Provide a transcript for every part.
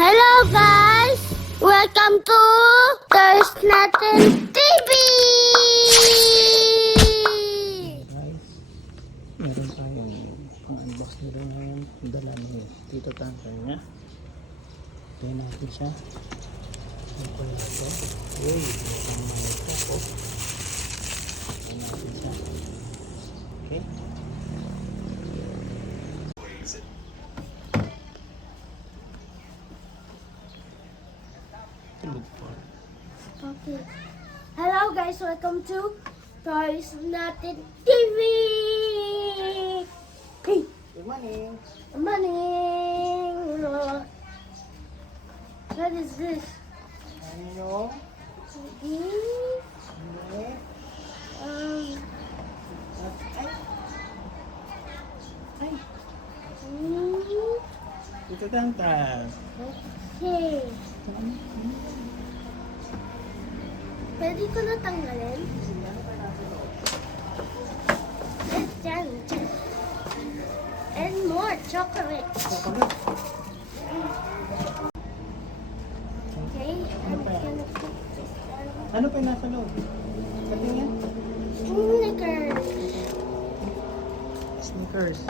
Hello guys! Welcome to There's Nothing TV! guys, meron tayong pang-unbox nila ngayon. Dala ni Tito Tantan niya. Kaya natin siya. Po na ito? Uy, ang mga ito po. Kaya natin siya. Okay. Tulog. Okay. Hello guys, welcome to There's Nothing TV! Hey! Good morning. Good morning! What is this? Ano? Hmm? Um, Ay, ay. Tito Tantan. okay. Pwede ko na tanggalin? Yes, dyan, dyan. And more chocolate. Okay, I'm gonna put this down. Ano pa yung nasa loob? Katingin? Snickers. Snickers.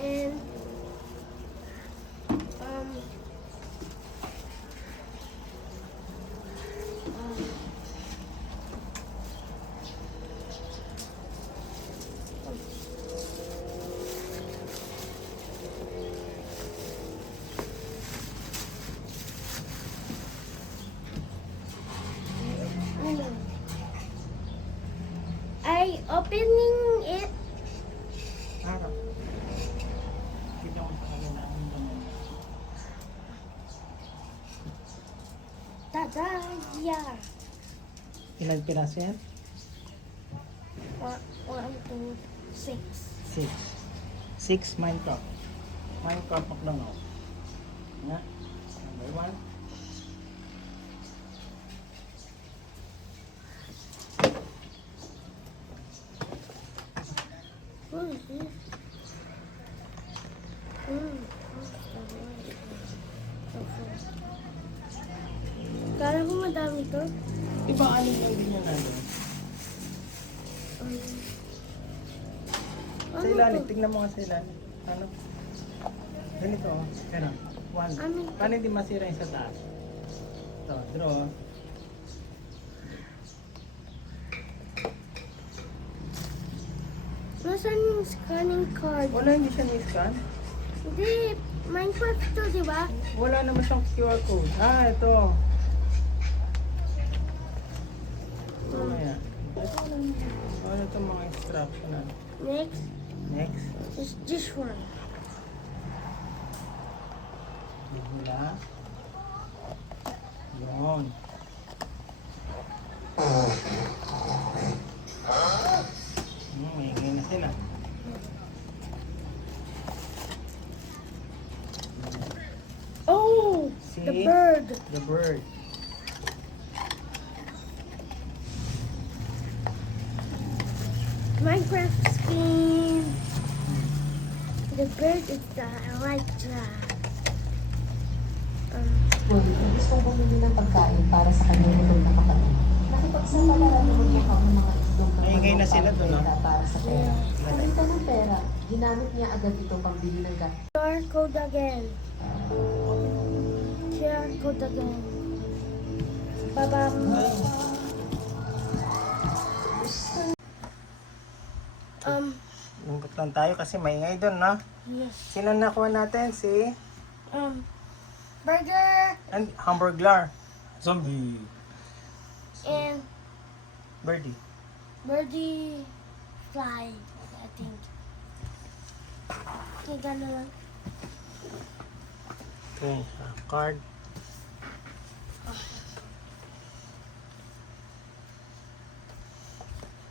And um, um mm. I opening it Harap. Tignan ko sa kanya na ang. Tada! Yeah. Ilan piraso yan? One, one, two, six. Six. Six Minecraft. Minecraft McDonald. Nga. Number one. What is this? Mm. Kala ko madami to. Iba anim yung ganyan. Um, Sa ilalim. Tignan mo nga sa ilalim. Ano? Ganito. oh. Pero, one. Amin. Paano hindi masira yung sa taas? Ito, draw. Nasaan yung scanning card? Wala hindi siya ni-scan. Hindi, Minecraft to, di ba? Wala naman siyang QR code. Ah, ito. Mamaya. Ano itong mga instruction na? Next Next. is this one. Bigla. Yun. Hmm, maingay na sila. Oh, the See? bird. The bird. Minecraft skin. The bird is the I like that. Um, Ngunit kung gustong bumili ng pagkain para sa kanyang gutom na kapatid, nakipagsapalaran naman niya ang mga itlog ng Maingay na sila ah. pera para sa pera. Kumita ng pera, ginamit niya agad ito pambili ng gas. QR code again. QR code again. Babam. Um, Lungkot lang tayo kasi maingay doon, no? yes. Sino nakuha natin? Si Um, burger and Hamburglar. Zombie. and Birdie. birdie fly, I think. Okay, gano'n lang. Yung ah, card.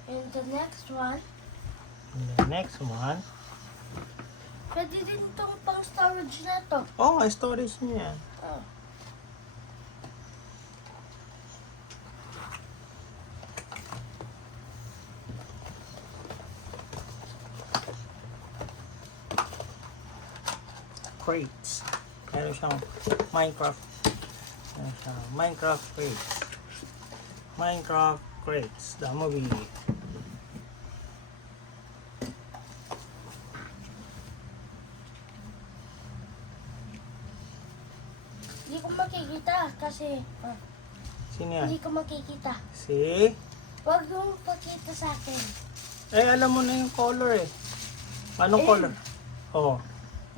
And the next one, And the next one. pwede din itong pang storage na to. Oh, nga, storage niya. Oh. crates. Meron siyang Minecraft. Meron siyang Minecraft crates. Minecraft crates. The movie. Hindi ko makikita kasi ah, Sino yan? hindi ko makikita. Si? Huwag mong pakita sa akin. Eh, alam mo na yung color eh. Anong Eh. color? Oh.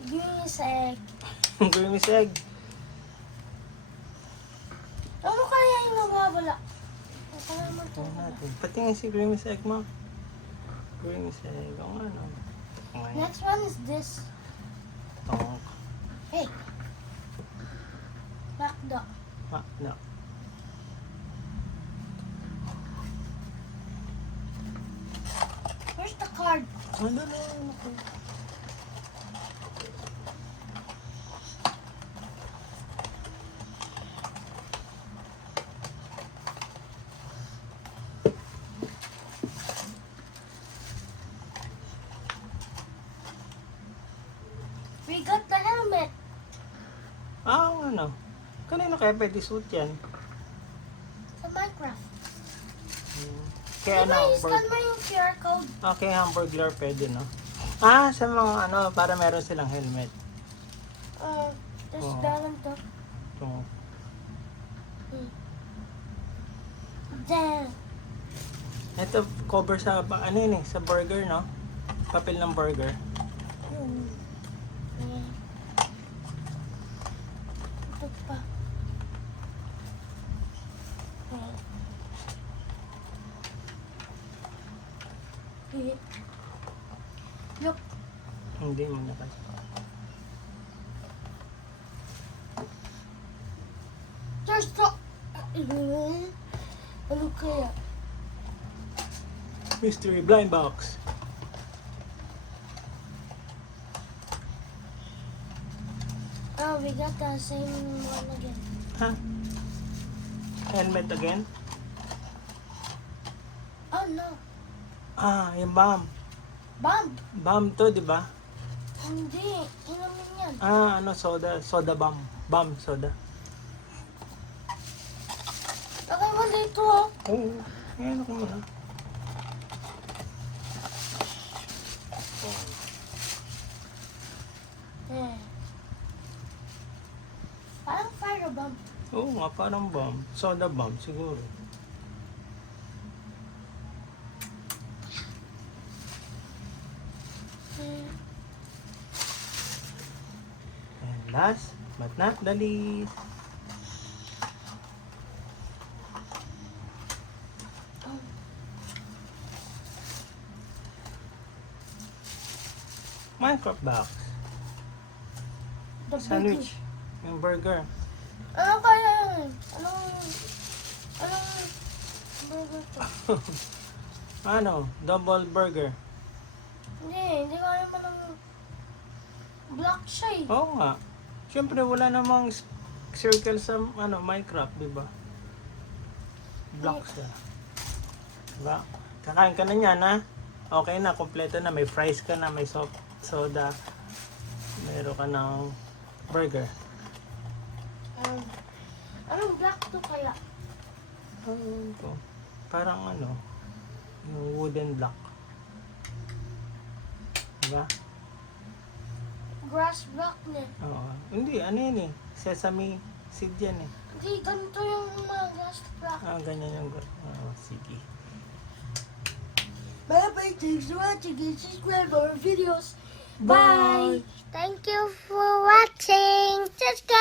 Green is egg. Green is egg. Ano kaya yung nawawala? Tingnan natin. Patingin si Green is egg mo. Green is egg. Ang ano. Ang Next one is this. Tonk. Hey. Macdo. Ah, no. Where's the card? Ano na ko? We got the helmet. Ah, ano. Kanino kaya pwede suit yan? Sa Minecraft. Hmm. Kaya Diba, ano, mo yung QR code. Okay, hamburglar pwede, no? Ah, sa mga ano, para meron silang helmet. Uh, there's Oo. dalon to. So, Then, ito, cover sa, ano yun eh, sa burger, no? Papel ng burger. yun. Eh. Ito pa. Eh. Look, Hindi mo na kasi. there's the... Ano kaya? Mystery blind box. Oh, we got the same one again. Ha? Helmet again? Oh no, Ah, yung bomb. bomb! Bomb to, di ba? Hindi, inumin yan. Ah, ano, soda. Soda bomb. Bomb, soda. Lagay mo dito oh. Oo. Ayan ako muna. Eh. Parang firebomb. Oo nga, parang bomb. Soda bomb, siguro. Eh. And last, but not the least. Minecraft box. The Sandwich. Yung burger. burger. Ano kaya yun? Anong... Anong... Burger to? Ano? Double burger. Hindi, hindi ko alam anong... Black siya eh. Oo nga. Siyempre, wala namang circle sa ano, Minecraft, di ba? Block siya. Diba? Kakain ka na niyan, ha? Okay na, kompleto na. May fries ka na, may soft soda. Meron ka ng burger. Um, anong black to kaya? Ano to? Parang ano, yung wooden block. Diba? Grass block na. Oo. Hindi, ano yun eh. Sesame seed yan eh. Hindi, ganito yung mga grass block. Ah, ganyan yung... Oo, sige. Bye-bye, thanks for watching and subscribe our videos. Bye. Thank you for watching. Subscribe for.